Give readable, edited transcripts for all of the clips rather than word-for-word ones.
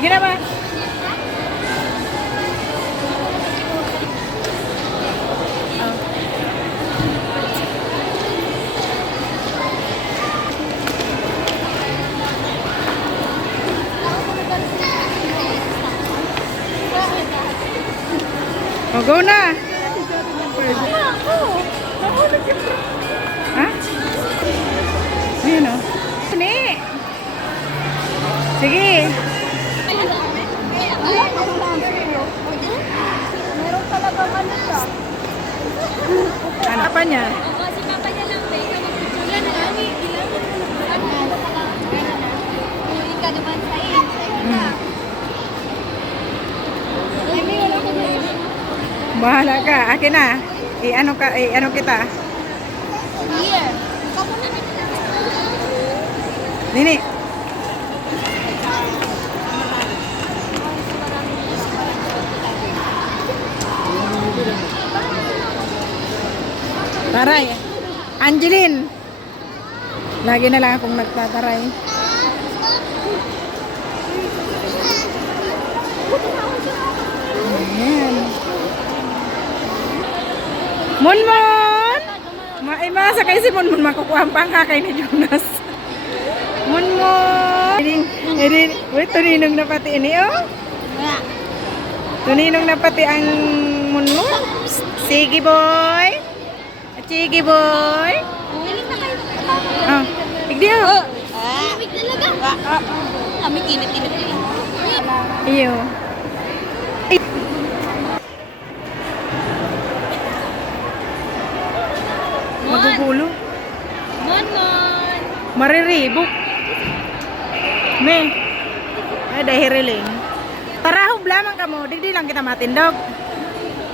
Sige na ba? Oh, go na. Ha? Ayun o. Ni. Sige. Meron talaga ano siya. Ano pa niya? Kasi papa niya lang ba? Yan na ani. Ilan? Uy ka naman sa iyo. Ay, may wala ko na. Bahala ka. Akin na. Ano kita? Here. Nini. Taray. Angeline. Lagi na lang akong nagtataray. Ayan. Munmon! Sakay si Munmon. Makukuha ang pangkakay ni Jonas. Munmon! Uy, tuninong na pati ini, oh. Tuninong na pati ang Munmon. Sige, boy. Sige, boy. Willing na kayo. Oh, igdi, oh. Ibig talaga. Kami kinit-kinit din. Iyo. Magugulo. Mon. Mariribok. Me. Ay, dahiriling. Tarahog lamang ka mo. Digdi lang kita matindog.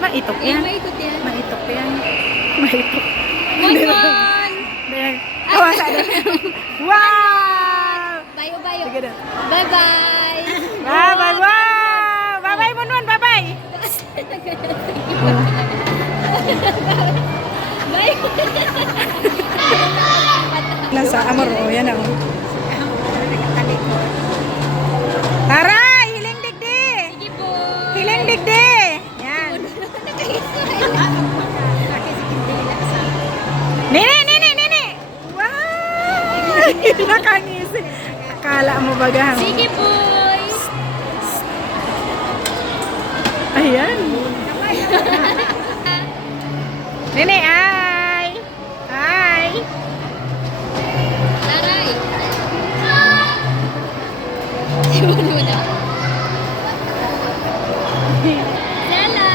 Maitok yan. Maikot yan. Maitok yan. Maitok. Mon. Kawasa din. Wow! Bayo. Sige na. Bye-bye. Bye-bye. Wow! Bye-bye, Munmon. Bye-bye. Bye. Nasa Amor. Oh, yan oh. Taray! Hiling digdi! Sige po. Hiling digdi! Yan. Nini! Wow! Nakangisi. Akala mo bagang. Sige po. Ayan. Nini, ay! Ay! Taray. Iwan mo na. Stella.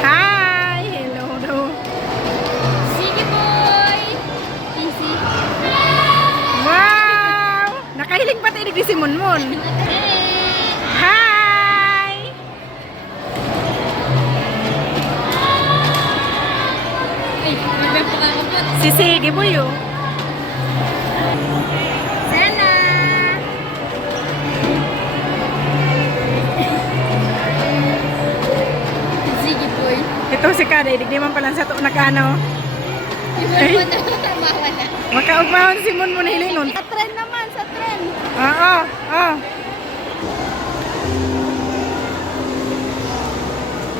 Hi! Hello. Sige boy. Easy. Wow! Nakahiling pati digdi si Munmon. Hi! Ay, magpapakakapot. Si Sige Boy, oh. Stella. Sige boy. Ito si Kada, digdi man pala sa to nakano. Iwan mo na. Mawa na. Makaugmahon si Munmon hilingon. Sa tren naman, sa tren. Oo.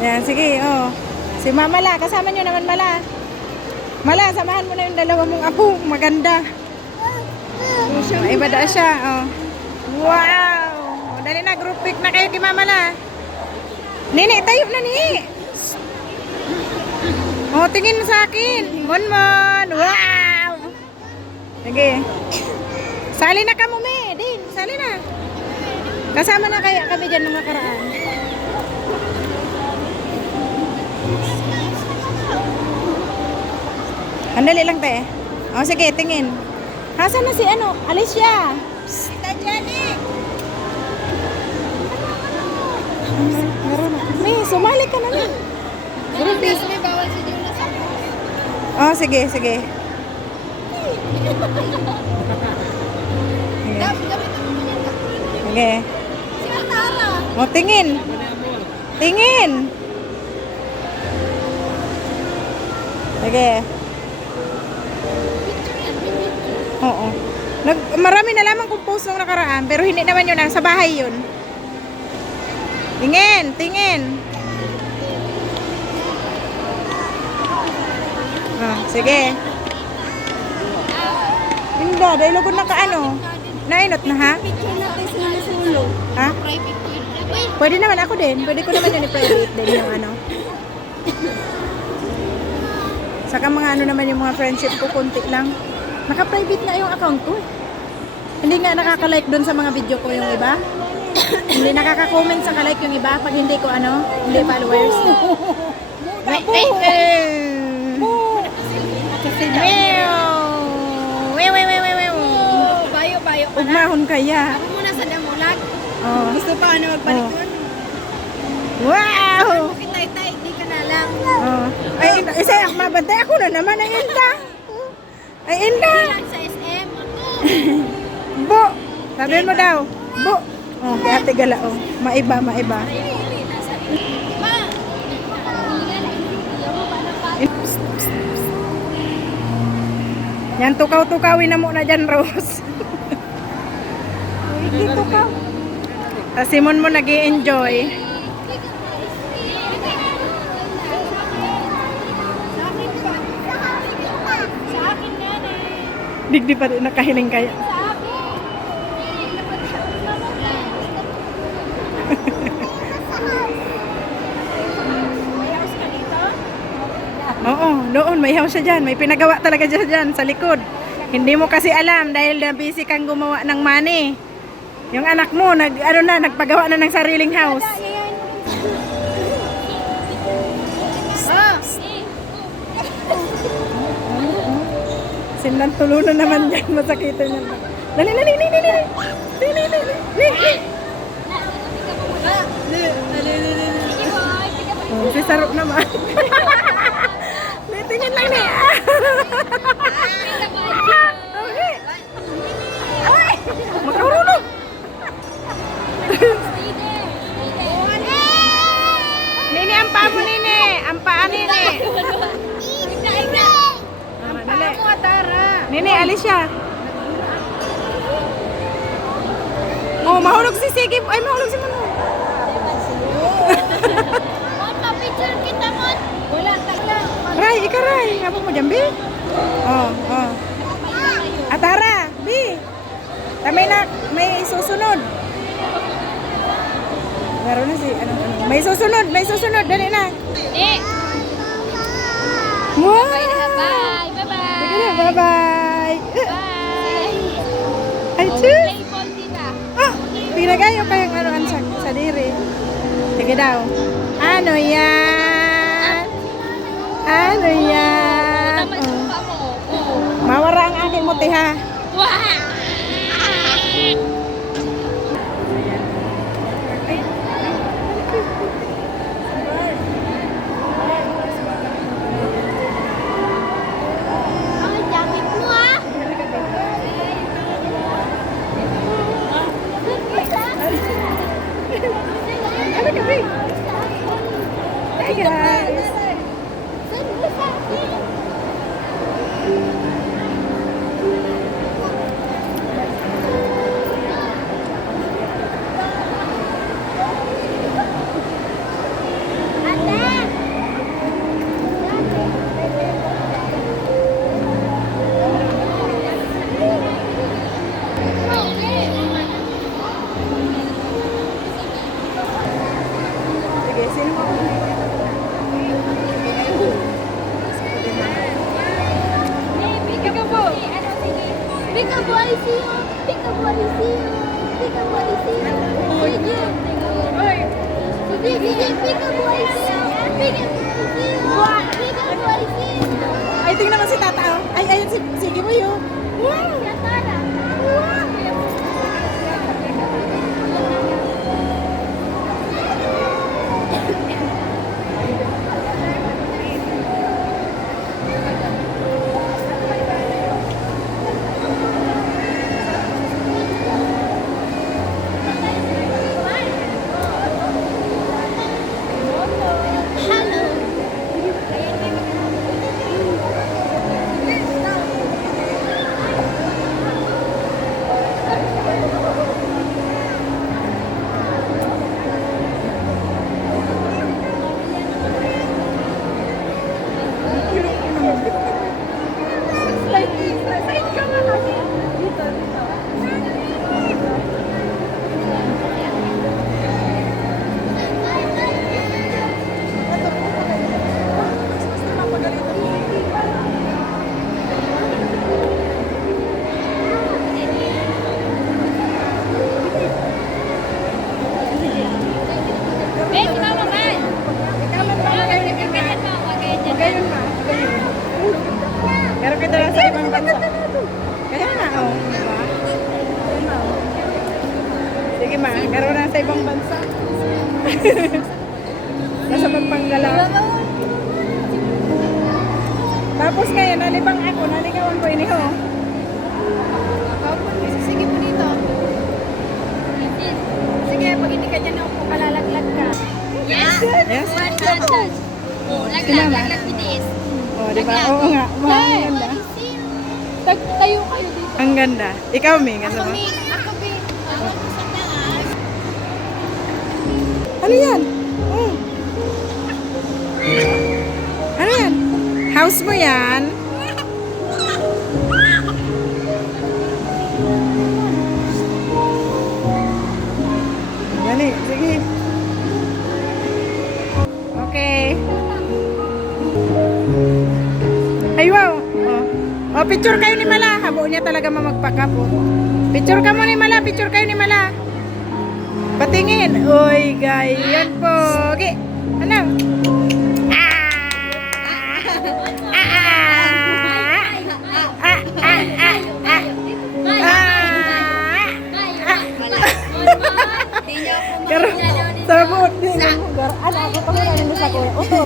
Yan, sige, oh. Si Mama La, kasama nyo naman Mala. Mala, samahan mo na yung dalawa mong apo. Maganda. Maibada siya, oh. Wow! Dali na, group pic na kayo kay Mama La. Nini, tayo na ni. Oh, tingin mo sa akin. Monmon. Wow! Sige. Sali na ka mo, me. Din, sali na. Kasama na kaya kami dyan nung nakaraan. Andali lang, te. Oh, sige, tingin. Hasan na si Alicia. Kita Jenny. Meron na. Me, sumali ka na na. Groupie. May bawal si Jonas. Oh, sige. Sige. Sige. Si Tara. Oh, tingin. Tingin. Sige. Oo. Marami na lamang kung post nung nakaraan, pero hindi naman yun, sa bahay yun. Tingin, tingin. Sige. Hindi, dahil lugod na kaano. Nainot na ha? Picture natin sa nasulo. Ha? Private picture. Pwede naman ako din. Pwede ko naman yun i-private din yung ano. Saka mga ano naman yung mga friendship ko, konti lang. Naka-private na yung account ko. Hindi nga nakaka-like doon sa mga video ko yung iba. Hindi nakaka-comment sa ka-like yung iba pag hindi ko ano, hindi followers. Wait. Bayo ka na. Ugmahon kaya. Ako muna sa damulag. Oh. Gusto pa ano magbalik Oh. yun? Wow! Kitay-tay, di ka na lang. Oh. Ay, isa mabantay ako na naman ang Inda. Ay, Inda. Lang sa SM. Bo. Sabi mo daw. Bo. Oh, kaya tigala oh. Maiba, maiba. Ma! Yan, tukaw-tukawin na muna dyan, Rose. Hindi tukaw. Tapos Simon mo nag-i-enjoy. Sa akin pa. Sa akin nga na eh. Digdi pa rin nakahiling kaya. Sa akin. May house ka dito? Oo, doon. May house siya dyan. May pinagawa talaga siya dyan sa likod. Hindi mo kasi alam dahil na busy kang gumawa ng money. Yung anak mo, nagpagawa na ng sariling house. Sinlan tulo na naman yan. Masakitan niya. Dali. Oh, si Saro naman. Tingin lang niya. Okay. Ay! Makarunong. Nini, ang paa mo, Nini. Ang paa, Nini. Dali. Nini, alis siya. Oh, mahulog si Sige. Ay, mahulog si Mano. Picture kita, Mon. Wala, takla. Ray, ikaray. Apa mo dyan, Bi? Oh. Atara, Bi. May susunod. Meron na si, May susunod. Dali na. Wow! Bye. Sige na, bye-bye. Bye. Ay, tschüss. Play ball kita. Ah, pinagayo kayong anuan sa diri. Sige daw. Ano yan? Ano yan? Tama Oh. pa mo. Mawara ang aking muti ha. Wah! Ang jacket mo ah. Ano ka, Bi? Hi, guys. Sige, sino mo? Peekaboo, I see you. Peekaboo, I see you. Peekaboo, I see you. Sige, peekaboo, I see you. Peekaboo, I see you. Peekaboo, I see you. Ay, tingnan mo si Tata. Oh. Ay, ayun sige mo yun. Wow! Tara. Hello. Nasa pagpanggala. Tapos ngayon, nalibang ako, naligawan ko ini ho. Sige po dito. Sige, pag hindi ka dyan ako, kalalaglag ka. Yes! Yes? Laglag bitis. Oh, di ba? Oo nga. Wow, ang ganda. Tayo kayo dito. Ang ganda. Ikaw, Ming. Ano ba? Ako, Bi. Ako sa taas. Ano yan? Oh. Ano yan? House mo yan? Dali, sige. Okay. Ay, wow. Oh, picture kayo ni Mala. Habo niya talaga mamagpakap. Oh. Picture ka mo ni Mala. Picture kayo ni Mala. Patingin. Uy, guys. Yan po. Okay. Ano? Karon sabot din mo gar ana ako pa nga mo sa ko. Oto.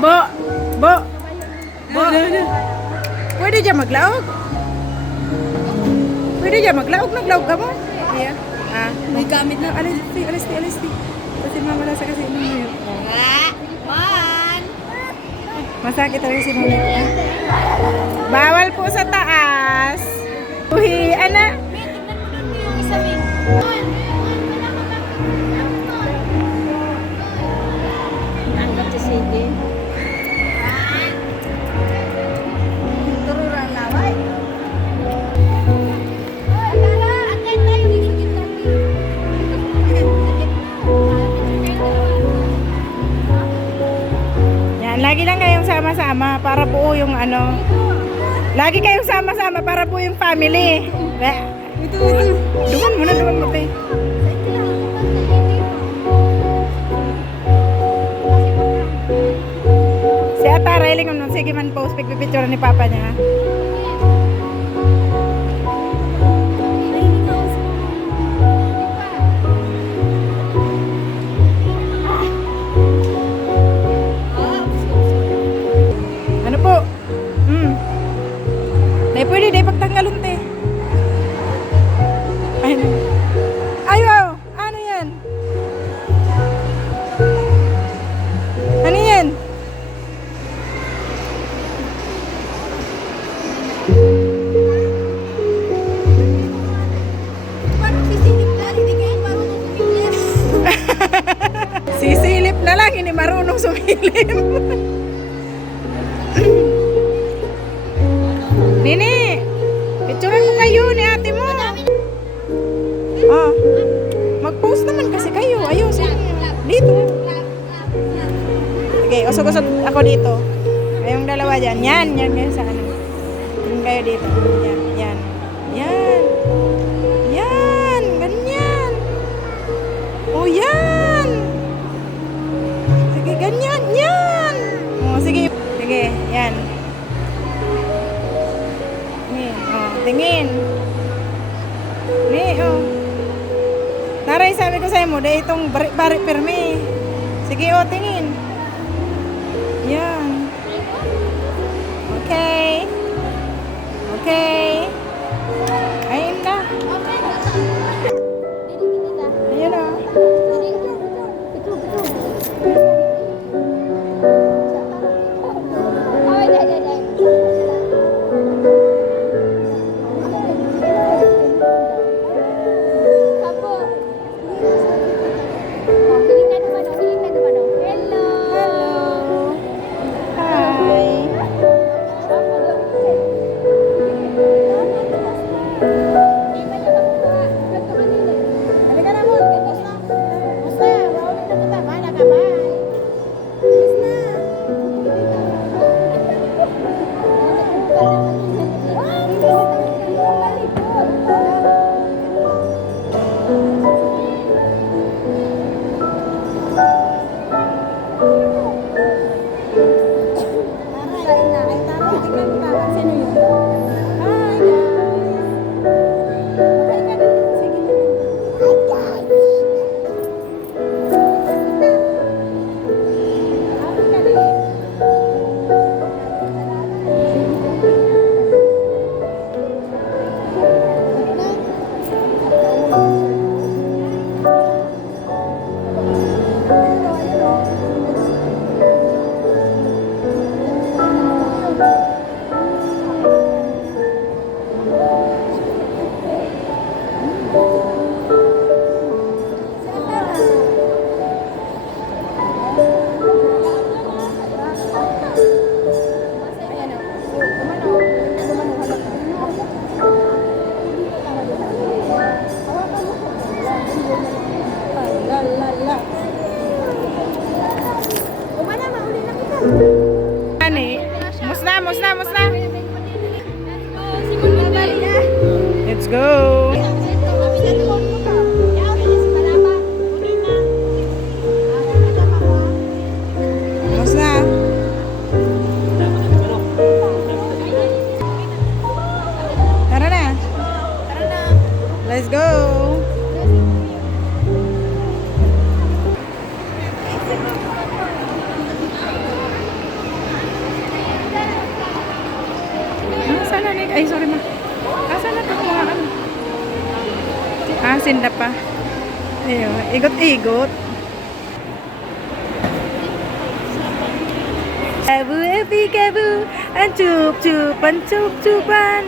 Bo. Bo. Bo. Pwede dyan maglaog? Pwede dyan maglaog? Naglaog ka mo? Iya. Ah, may gamit na. Alis ti. Kasi mamala sa kasi nung yun. Masakit talaga si mama. Bawal po sa taas. Uhi, ana. Anggap si Cindy. Tururan laway. Yan, lagi lang kayong sama-sama para buo yung ano. Lagi kayong sama-sama para buo yung family. Ito. Duman mo, te. Si Ata Railing nun, sige man post, picture ni Papa niya. Ano po? Dahil pwede, dahil pagtanggalon, te. Ayaw! Ano yan? Ano yan? Parang sisilip na, hindi kayo marunong kumilis. Sisilip na lang, hindi marunong sumilip. Nini, picturean ko kayo ni ate mo. Oh, mag-post naman kasi kayo. Ayusin niyo. Dito. Okay, usog-usog ako dito. Kayong dalawa dyan. Yan kayo sa ano. Tingin kayo dito. Yan. Yan, ganyan. Oh, yan. Sige, ganyan, yan. Oh, sige, yan. Tingin. Ni, oh. Naray, sabi ko sa'yo mo, dahil itong bari permi. Sige, oh, tingin. Yan. Okay. Ayun na. Ayun na. Ani, musna. Let's go. Musna. Tara na. Let's go. Saan na ay sorry ma. Saan na ito mga ano? Sinda pa. Ayun, igot-igot. Kabu, kabu, an chup-chupan.